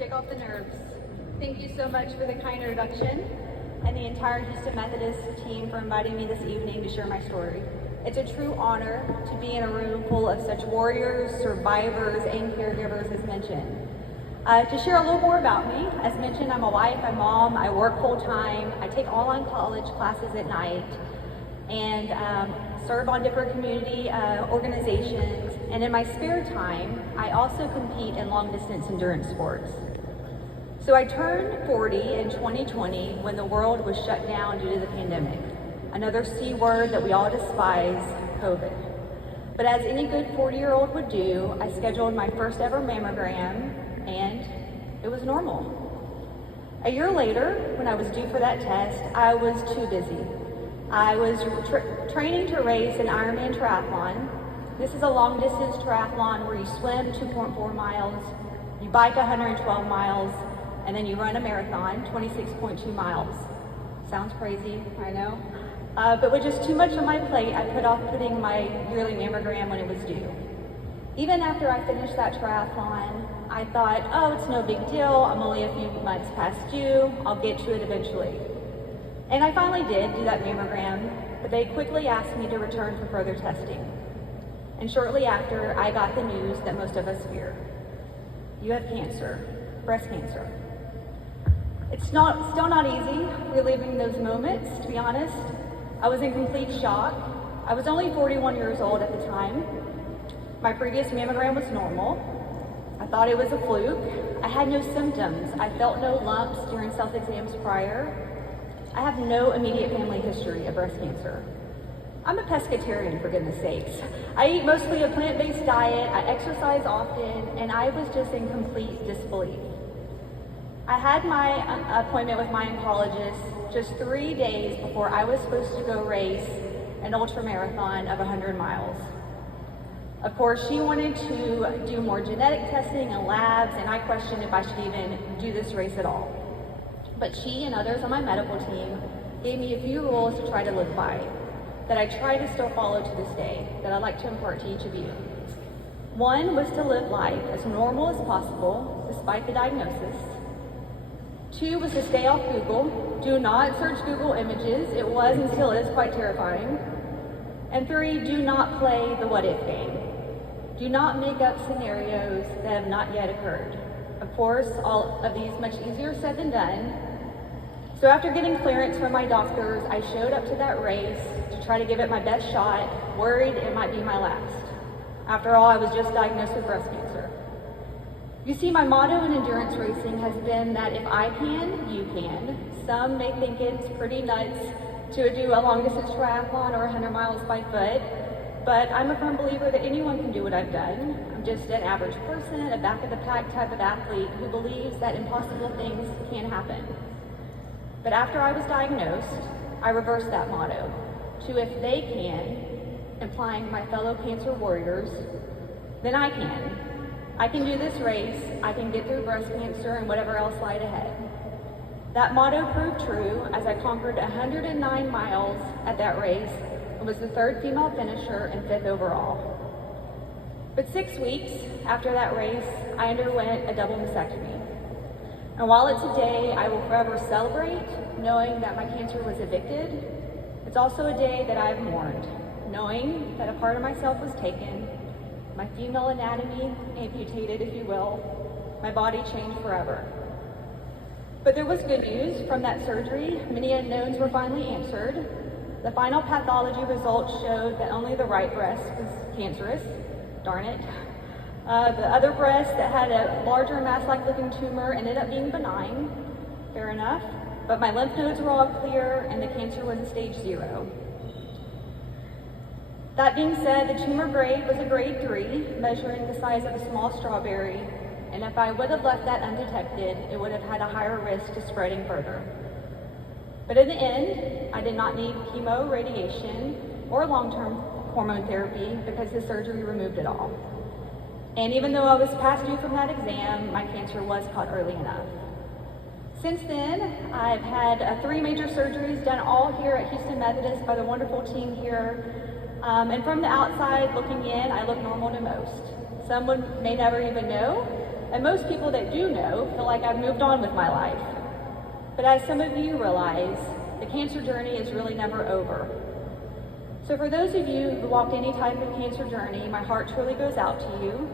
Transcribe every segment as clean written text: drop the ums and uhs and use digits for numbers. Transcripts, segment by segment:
shake off the nerves. Thank you so much for the kind introduction and the entire Houston Methodist team for inviting me this evening to share my story. It's a true honor to be in a room full of such warriors, survivors, and caregivers as mentioned. To share a little more about me, as mentioned, I'm a wife, I'm a mom, I work full-time, I take online college classes at night, and serve on different community organizations, and in my spare time, I also compete in long-distance endurance sports. So I turned 40 in 2020 when the world was shut down due to the pandemic. Another C word that we all despise, COVID. But as any good 40-year-old would do, I scheduled my first ever mammogram, and it was normal. A year later, when I was due for that test, I was too busy. I was training to race an Ironman triathlon. This is a long-distance triathlon where you swim 2.4 miles, you bike 112 miles, and then you run a marathon, 26.2 miles. Sounds crazy, I know. But with just too much on my plate, I put off putting my yearly mammogram when it was due. Even after I finished that triathlon, I thought, oh, it's no big deal. I'm only a few months past due. I'll get to it eventually. And I finally did do that mammogram, but they quickly asked me to return for further testing. And shortly after, I got the news that most of us fear. You have cancer, breast cancer. It's still not easy reliving those moments, to be honest. I was in complete shock. I was only 41 years old at the time. My previous mammogram was normal. I thought it was a fluke. I had no symptoms. I felt no lumps during self-exams prior. I have no immediate family history of breast cancer. I'm a pescatarian, for goodness sakes. I eat mostly a plant-based diet, I exercise often, and I was just in complete disbelief. I had my appointment with my oncologist just 3 days before I was supposed to go race an ultramarathon of 100 miles. Of course, she wanted to do more genetic testing and labs, and I questioned if I should even do this race at all. But she and others on my medical team gave me a few rules to try to live by, that I try to still follow to this day, that I'd like to impart to each of you. One was to live life as normal as possible, despite the diagnosis. 2 was to stay off Google. Do not search Google Images. It was and still is quite terrifying. And 3, do not play the what if game. Do not make up scenarios that have not yet occurred. Of course, all of these much easier said than done. So after getting clearance from my doctors, I showed up to that race to try to give it my best shot, worried it might be my last. After all, I was just diagnosed with breast cancer. You see, my motto in endurance racing has been that if I can, you can. Some may think it's pretty nuts to do a long-distance triathlon or 100 miles by foot, but I'm a firm believer that anyone can do what I've done. I'm just an average person, a back-of-the-pack type of athlete who believes that impossible things can happen. But after I was diagnosed, I reversed that motto to if they can, implying my fellow cancer warriors, then I can. I can do this race, I can get through breast cancer and whatever else lied ahead. That motto proved true as I conquered 109 miles at that race and was the 3rd female finisher and 5th overall. But 6 weeks after that race, I underwent a double mastectomy. And while it's a day I will forever celebrate, knowing that my cancer was evicted, it's also a day that I've mourned, knowing that a part of myself was taken, my female anatomy amputated, if you will, my body changed forever. But there was good news from that surgery. Many unknowns were finally answered. The final pathology results showed that only the right breast was cancerous, darn it. The other breast that had a larger mass-like looking tumor ended up being benign, fair enough, but my lymph nodes were all clear and the cancer was a stage 0. That being said, the tumor grade was a grade 3, measuring the size of a small strawberry, and if I would have left that undetected, it would have had a higher risk to spreading further. But in the end, I did not need chemo, radiation, or long-term hormone therapy because the surgery removed it all. And even though I was past due from that exam, my cancer was caught early enough. Since then, I've had 3 major surgeries done all here at Houston Methodist by the wonderful team here. And from the outside looking in, I look normal to most. Some may never even know, and most people that do know feel like I've moved on with my life. But as some of you realize, the cancer journey is really never over. So for those of you who walked any type of cancer journey, my heart truly goes out to you,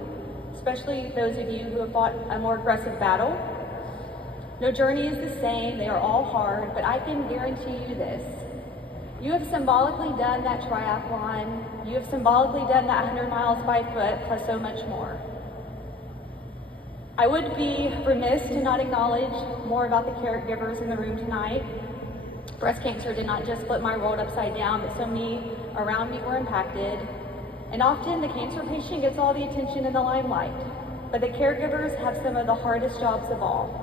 especially those of you who have fought a more aggressive battle. No journey is the same, they are all hard, but I can guarantee you this. You have symbolically done that triathlon, you have symbolically done that 100 miles by foot, plus so much more. I would be remiss to not acknowledge more about the caregivers in the room tonight. Breast cancer did not just flip my world upside down, but so many around me were impacted. And often the cancer patient gets all the attention in the limelight, but the caregivers have some of the hardest jobs of all.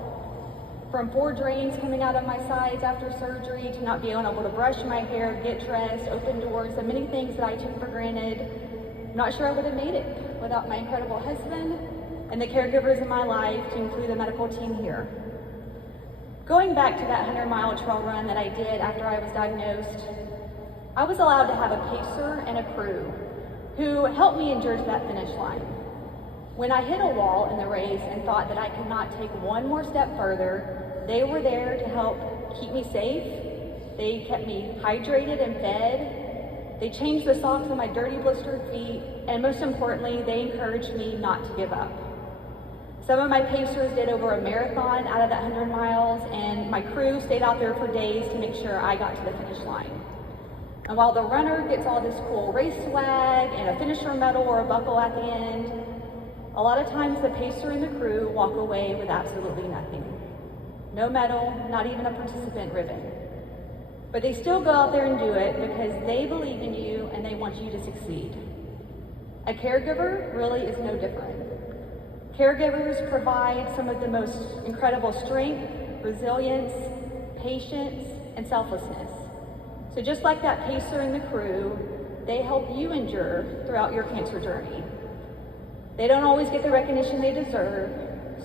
From 4 drains coming out of my sides after surgery to not being able to brush my hair, get dressed, open doors, and many things that I took for granted. I'm not sure I would have made it without my incredible husband and the caregivers in my life, to include the medical team here. Going back to that 100-mile trail run that I did after I was diagnosed, I was allowed to have a pacer and a crew who helped me endure to that finish line. When I hit a wall in the race and thought that I could not take one more step further, they were there to help keep me safe. They kept me hydrated and fed. They changed the socks on my dirty, blistered feet, and most importantly, they encouraged me not to give up. Some of my pacers did over a marathon out of that 100 miles, and my crew stayed out there for days to make sure I got to the finish line. And while the runner gets all this cool race swag and a finisher medal or a buckle at the end, a lot of times the pacer and the crew walk away with absolutely nothing. No medal, not even a participant ribbon. But they still go out there and do it because they believe in you and they want you to succeed. A caregiver really is no different. Caregivers provide some of the most incredible strength, resilience, patience, and selflessness. So just like that pacer and the crew, they help you endure throughout your cancer journey. They don't always get the recognition they deserve,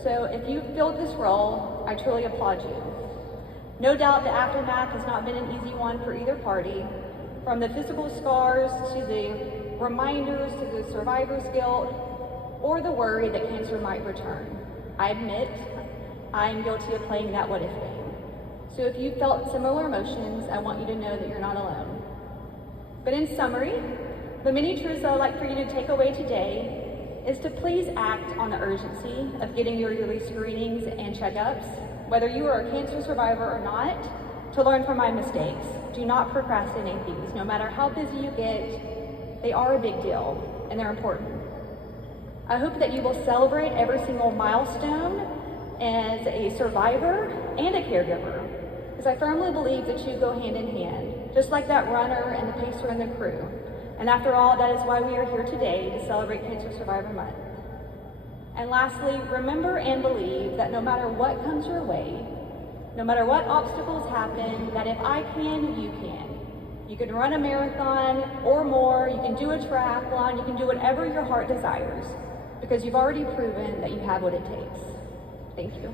so if you filled this role, I truly applaud you. No doubt the aftermath has not been an easy one for either party, from the physical scars to the reminders to the survivor's guilt, or the worry that cancer might return. I admit, I am guilty of playing that what if game. So if you felt similar emotions, I want you to know that you're not alone. But in summary, the many truths I would like for you to take away today is to please act on the urgency of getting your yearly screenings and checkups, whether you are a cancer survivor or not, to learn from my mistakes. Do not procrastinate these. No matter how busy you get, they are a big deal and they're important. I hope that you will celebrate every single milestone as a survivor and a caregiver, because I firmly believe the two go hand in hand, just like that runner and the pacer and the crew. And after all, that is why we are here today, to celebrate Cancer Survivor Month. And lastly, remember and believe that no matter what comes your way, no matter what obstacles happen, that if I can, you can. You can run a marathon or more, you can do a triathlon, you can do whatever your heart desires, because you've already proven that you have what it takes. Thank you.